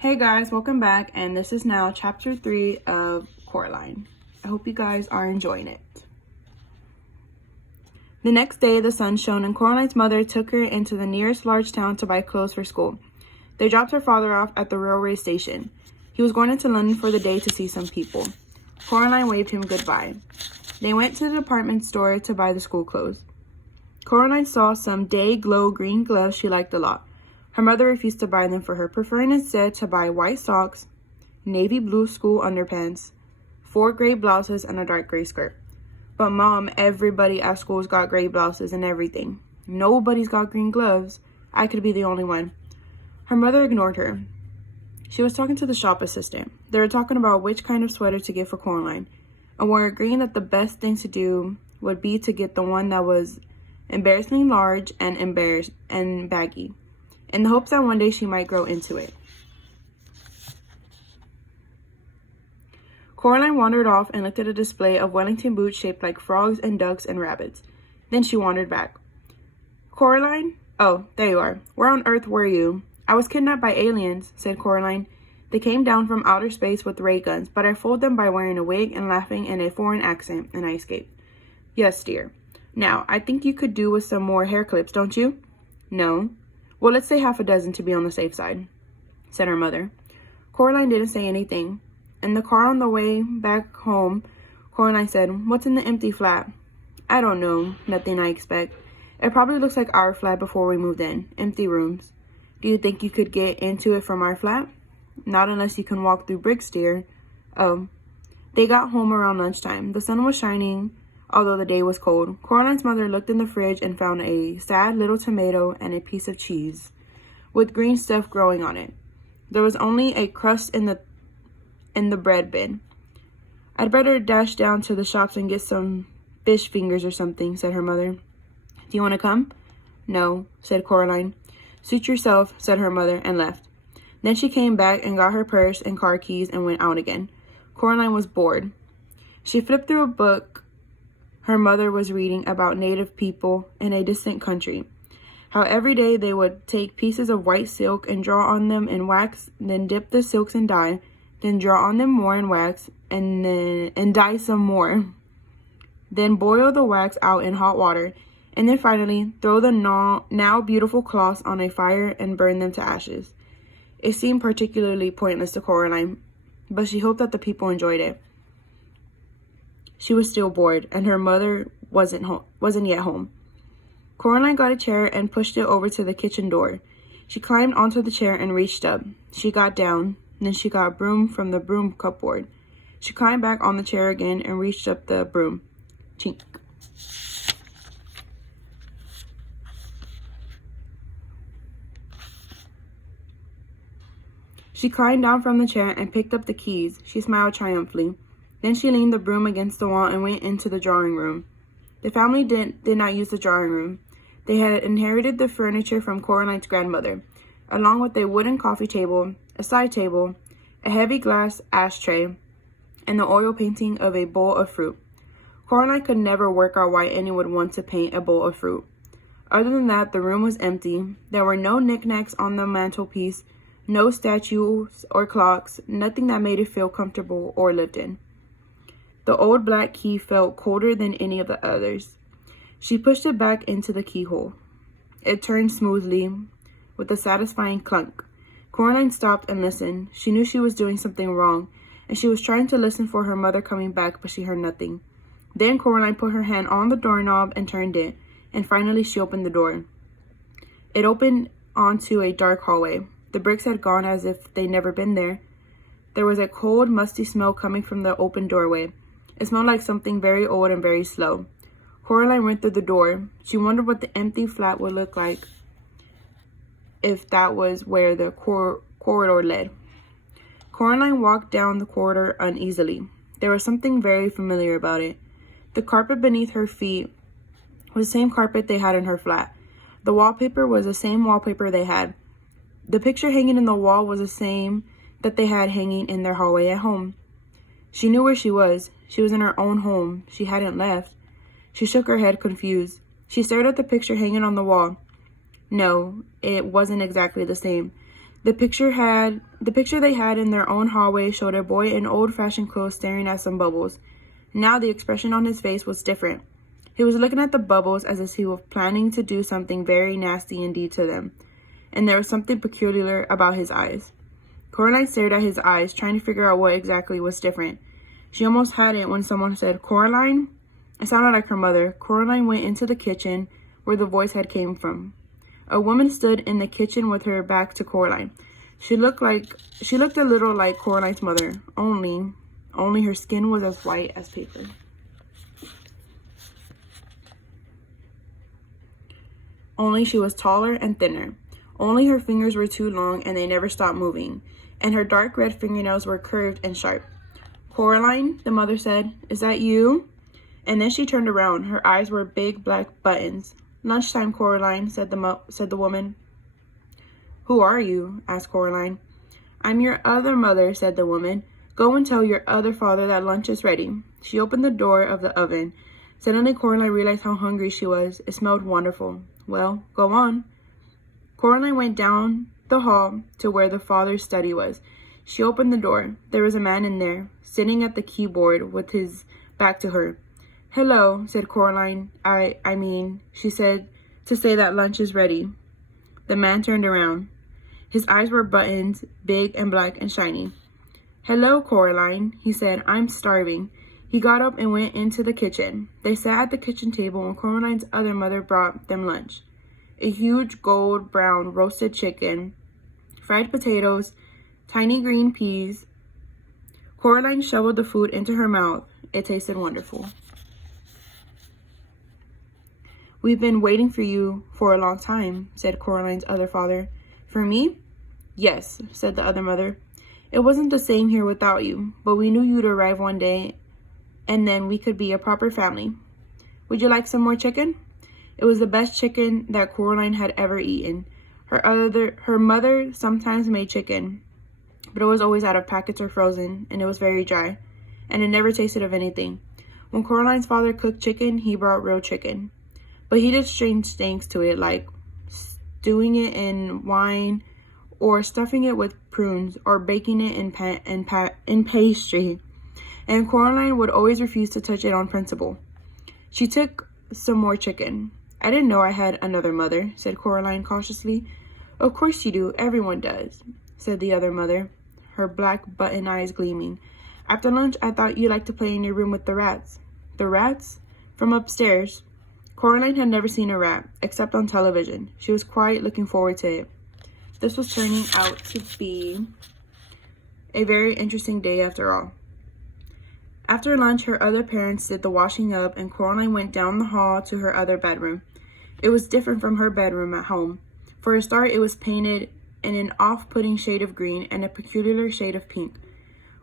Hey guys, welcome back, and this is now chapter 3 of Coraline. I hope you guys are enjoying it. The next day, the sun shone, and Coraline's mother took her into the nearest large town to buy clothes for school. They dropped her father off at the railway station. He was going into London for the day to see some people. Coraline waved him goodbye. They went to the department store to buy the school clothes. Coraline saw some day-glow green gloves she liked a lot. Her mother refused to buy them for her, preferring instead to buy white socks, navy blue school underpants, 4 gray blouses, and a dark gray skirt. But Mom, everybody at school's got gray blouses and everything. Nobody's got green gloves. I could be the only one. Her mother ignored her. She was talking to the shop assistant. They were talking about which kind of sweater to get for Coraline, and were agreeing that the best thing to do would be to get the one that was embarrassingly large and baggy, in the hopes that one day she might grow into it. Coraline wandered off and looked at a display of Wellington boots shaped like frogs and ducks and rabbits. Then she wandered back. Coraline? Oh, there you are. Where on earth were you? I was kidnapped by aliens, said Coraline. They came down from outer space with ray guns, but I fooled them by wearing a wig and laughing in a foreign accent, and I escaped. Yes, dear. Now, I think you could do with some more hair clips, don't you? No. Well, let's say half a dozen to be on the safe side, said her mother. Coraline didn't say anything. In the car on the way back home, Coraline said, "What's in the empty flat?" "I don't know. Nothing, I expect. It probably looks like our flat before we moved in. Empty rooms. Do you think you could get into it from our flat?" "Not unless you can walk through bricks, dear." "Oh." They got home around lunchtime. The sun was shining, although the day was cold. Coraline's mother looked in the fridge and found a sad little tomato and a piece of cheese with green stuff growing on it. There was only a crust in the bread bin. "I'd better dash down to the shops and get some fish fingers or something," said her mother. "Do you want to come?" "No," said Coraline. "Suit yourself," said her mother, and left. Then she came back and got her purse and car keys and went out again. Coraline was bored. She flipped through a book her mother was reading about native people in a distant country. How every day they would take pieces of white silk and draw on them in wax, then dip the silks in dye, then draw on them more in wax, and dye some more. Then boil the wax out in hot water, and then finally throw the now beautiful cloths on a fire and burn them to ashes. It seemed particularly pointless to Coraline, but she hoped that the people enjoyed it. She was still bored, and her mother wasn't yet home. Coraline got a chair and pushed it over to the kitchen door. She climbed onto the chair and reached up. She got down. Then she got a broom from the broom cupboard. She climbed back on the chair again and reached up the broom. Chink. She climbed down from the chair and picked up the keys. She smiled triumphantly. Then she leaned the broom against the wall and went into the drawing room. The family did not use the drawing room. They had inherited the furniture from Coraline's grandmother, along with a wooden coffee table, a side table, a heavy glass ashtray, and the oil painting of a bowl of fruit. Coraline could never work out why anyone would want to paint a bowl of fruit. Other than that, the room was empty. There were no knickknacks on the mantelpiece, no statues or clocks, nothing that made it feel comfortable or lived in. The old black key felt colder than any of the others. She pushed it back into the keyhole. It turned smoothly, with a satisfying clunk. Coraline stopped and listened. She knew she was doing something wrong, and she was trying to listen for her mother coming back, but she heard nothing. Then Coraline put her hand on the doorknob and turned it, and finally she opened the door. It opened onto a dark hallway. The bricks had gone as if they'd never been there. There was a cold, musty smell coming from the open doorway. It smelled like something very old and very slow. Coraline went through the door. She wondered what the empty flat would look like if that was where the corridor led. Coraline walked down the corridor uneasily. There was something very familiar about it. The carpet beneath her feet was the same carpet they had in her flat. The wallpaper was the same wallpaper they had. The picture hanging in the wall was the same that they had hanging in their hallway at home. She knew where she was. She was in her own home. She hadn't left. She shook her head, confused. She stared at the picture hanging on the wall. No, it wasn't exactly the same. The picture they had in their own hallway showed a boy in old-fashioned clothes staring at some bubbles. Now the expression on his face was different. He was looking at the bubbles as if he was planning to do something very nasty indeed to them, and there was something peculiar about his eyes. Coraline stared at his eyes, trying to figure out what exactly was different. She almost had it when someone said, "Coraline?" It sounded like her mother. Coraline went into the kitchen where the voice had came from. A woman stood in the kitchen with her back to Coraline. She looked a little like Coraline's mother, only her skin was as white as paper. Only she was taller and thinner. Only her fingers were too long and they never stopped moving, and her dark red fingernails were curved and sharp. "Coraline," the mother said, "is that you?" And then she turned around. Her eyes were big black buttons. "Lunchtime, Coraline," said the woman. "Who are you?" asked Coraline. "I'm your other mother," said the woman. "Go and tell your other father that lunch is ready." She opened the door of the oven. Suddenly Coraline realized how hungry she was. It smelled wonderful. "Well, go on." Coraline went down the hall to where the father's study was. She opened the door. There was a man in there, sitting at the keyboard with his back to her. "Hello," said Coraline. She said to say that lunch is ready. The man turned around. His eyes were buttons, big and black and shiny. "Hello, Coraline," he said. "I'm starving." He got up and went into the kitchen. They sat at the kitchen table and Coraline's other mother brought them lunch. A huge gold brown roasted chicken, fried potatoes, tiny green peas. Coraline shoveled the food into her mouth. It tasted wonderful. "We've been waiting for you for a long time," said Coraline's other father. "For me?" "Yes," said the other mother. "It wasn't the same here without you, but we knew you'd arrive one day, and then we could be a proper family. Would you like some more chicken?" It was the best chicken that Coraline had ever eaten. Her mother sometimes made chicken, but it was always out of packets or frozen, and it was very dry, and it never tasted of anything. When Coraline's father cooked chicken, he brought real chicken. But he did strange things to it, like stewing it in wine, or stuffing it with prunes, or baking it in pastry. And Coraline would always refuse to touch it on principle. She took some more chicken. "I didn't know I had another mother," said Coraline cautiously. "Of course you do. Everyone does," said the other mother, her black button eyes gleaming. "After lunch, I thought you'd like to play in your room with the rats." "The rats?" "From upstairs." Coraline had never seen a rat, except on television. She was quite looking forward to it. This was turning out to be a very interesting day after all. After lunch, her other parents did the washing up, and Coraline went down the hall to her other bedroom. It was different from her bedroom at home. For a start, it was painted in an off-putting shade of green and a peculiar shade of pink.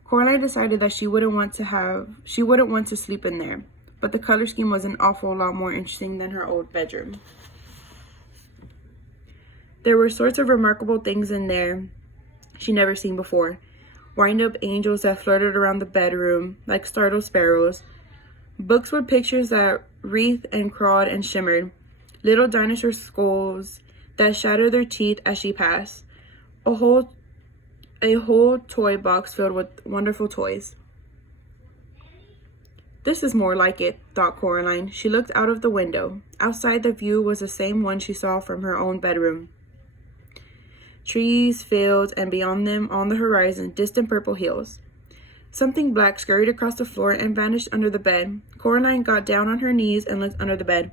Coraline decided that she wouldn't want to sleep in there, but the color scheme was an awful lot more interesting than her old bedroom. There were sorts of remarkable things in there she'd never seen before. Wind-up angels that flirted around the bedroom like startled sparrows. Books with pictures that wreathed and crawled and shimmered. Little dinosaur skulls that shattered their teeth as she passed. A whole toy box filled with wonderful toys. "This is more like it," thought Coraline. She looked out of the window. Outside, the view was the same one she saw from her own bedroom. Trees, fields, and beyond them, on the horizon, distant purple hills. Something black scurried across the floor and vanished under the bed. Coraline got down on her knees and looked under the bed.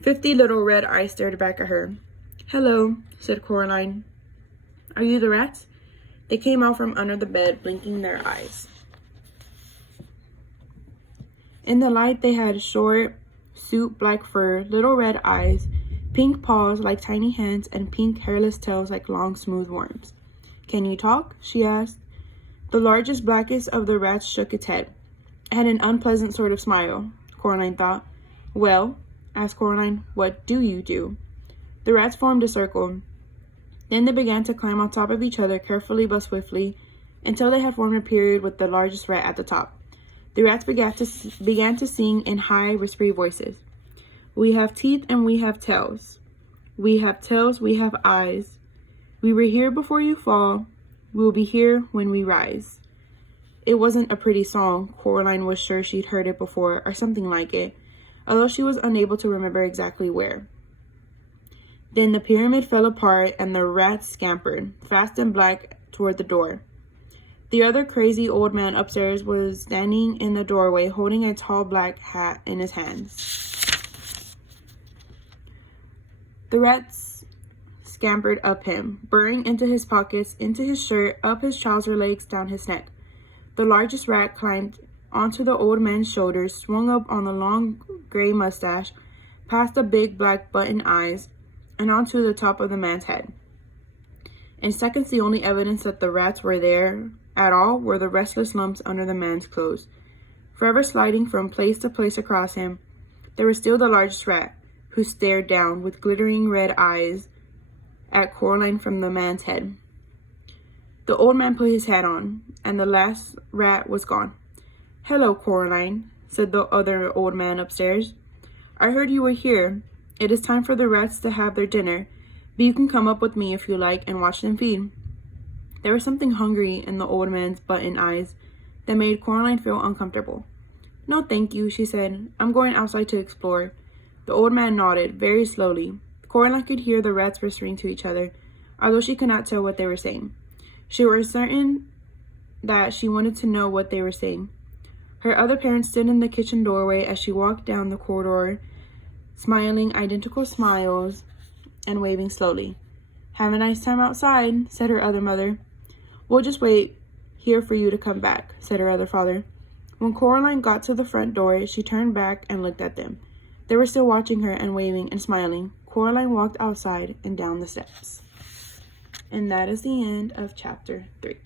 50 little red eyes stared back at her. "Hello," said Coraline. "Are you the rats?" They came out from under the bed, blinking their eyes. In the light, they had short, soot black fur, little red eyes, pink paws like tiny hands, and pink hairless tails like long, smooth worms. "Can you talk?" she asked. The largest, blackest of the rats shook its head. It had an unpleasant sort of smile, Coraline thought. "Well," asked Coraline, "what do you do?" The rats formed a circle. Then they began to climb on top of each other, carefully but swiftly, until they had formed a period with the largest rat at the top. The rats began to sing in high, whispery voices. "We have teeth and we have tails. We have tails, we have eyes. We were here before you fall. We will be here when we rise. It wasn't a pretty song. Coraline was sure she'd heard it before, or something like it, although she was unable to remember exactly where. Then the pyramid fell apart and the rats scampered, fast and black, toward the door. The other crazy old man upstairs was standing in the doorway, holding a tall black hat in his hands. The rats scampered up him, burrowing into his pockets, into his shirt, up his trouser legs, down his neck. The largest rat climbed onto the old man's shoulders, swung up on the long gray mustache, past the big black button eyes, and onto the top of the man's head. In seconds, the only evidence that the rats were there at all were the restless lumps under the man's clothes. Forever sliding from place to place across him, there was still the largest rat, who stared down with glittering red eyes at Coraline from the man's head. The old man put his hat on, and the last rat was gone. "Hello, Coraline," said the other old man upstairs. "I heard you were here. It is time for the rats to have their dinner, but you can come up with me if you like and watch them feed." There was something hungry in the old man's button eyes that made Coraline feel uncomfortable. "No, thank you," she said. "I'm going outside to explore." The old man nodded, very slowly. Coraline could hear the rats whispering to each other, although she could not tell what they were saying. She was certain that she wanted to know what they were saying. Her other parents stood in the kitchen doorway as she walked down the corridor, smiling identical smiles and waving slowly. "Have a nice time outside," said her other mother. "We'll just wait here for you to come back," said her other father. When Coraline got to the front door, she turned back and looked at them. They were still watching her and waving and smiling. Coraline walked outside and down the steps. And that is the end of chapter 3.